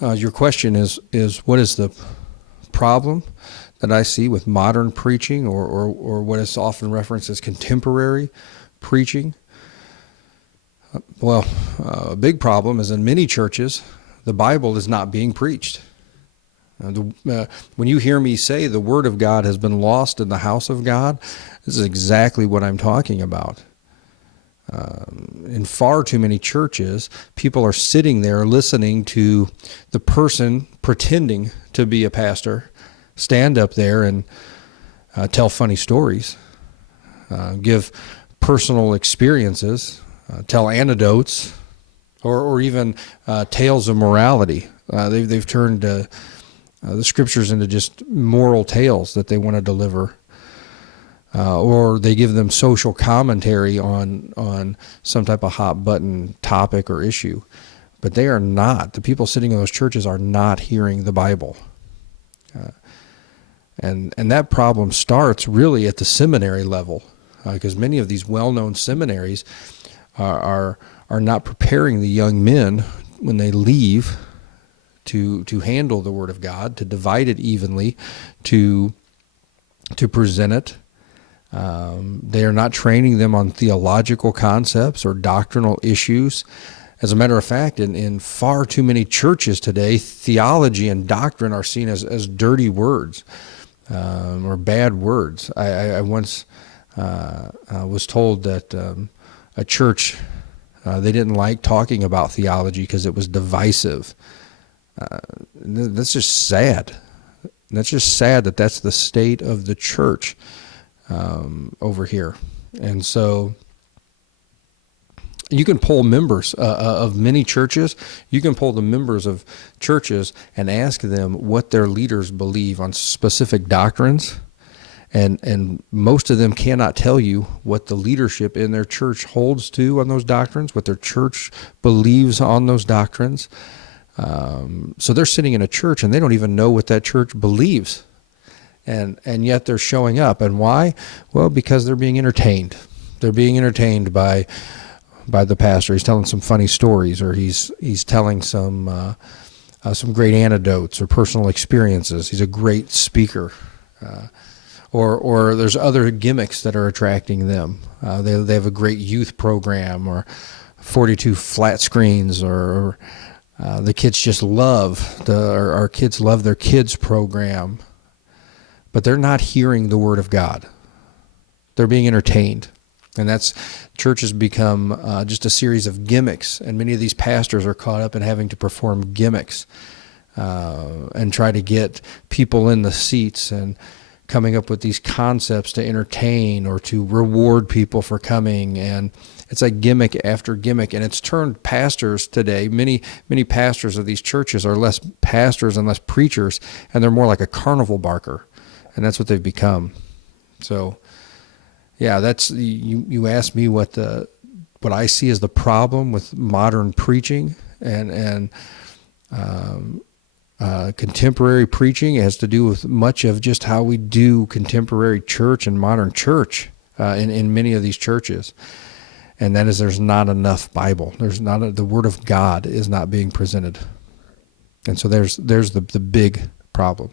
Your question is what is the problem that I see with modern preaching, or what is often referenced as contemporary preaching? Well, a big problem is in many churches, the Bible is not being preached. When you hear me say the Word of God has been lost in the house of God, this is exactly what I'm talking about. In far too many churches, people are sitting there listening to the person pretending to be a pastor stand up there and tell funny stories, give personal experiences, tell anecdotes, or even tales of morality. They've turned the scriptures into just moral tales that they want to deliver. Or they give them social commentary on some type of hot button topic or issue. But they are not. The people sitting in those churches are not hearing the Bible. And that problem starts really at the seminary level, because many of these well-known seminaries are not preparing the young men when they leave to handle the Word of God, to divide it evenly, to present it. They are not training them on theological concepts or doctrinal issues. As a matter of fact, in far too many churches today, theology and doctrine are seen as dirty words or bad words. I once was told that a church, they didn't like talking about theology because it was divisive. That's just sad. That's just sad that that's the state of the church over here. And so you can poll members of many churches. You can poll the members of churches and ask them what their leaders believe on specific doctrines. And most of them cannot tell you what the leadership in their church holds to on those doctrines, what their church believes on those doctrines. So they're sitting in a church and they don't even know what that church believes. And yet they're showing up. And why? Well, because they're being entertained. They're being entertained by the pastor. He's telling some funny stories, or he's telling some great anecdotes or personal experiences. He's a great speaker. Or there's other gimmicks that are attracting them. They have a great youth program, or 42 flat screens, or the kids just love our kids love their kids program. But they're not hearing the Word of God. They're being entertained. And church has become just a series of gimmicks. And many of these pastors are caught up in having to perform gimmicks and try to get people in the seats and coming up with these concepts to entertain or to reward people for coming. And it's like gimmick after gimmick. And it's turned pastors today. Many pastors of these churches are less pastors and less preachers, and they're more like a carnival barker. And that's what they've become. So, yeah, that's you asked me what I see as the problem with modern preaching and contemporary preaching. It has to do with much of just how we do contemporary church and modern church in many of these churches. And that is, there's not enough Bible. The Word of God is not being presented. And so there's the big problem.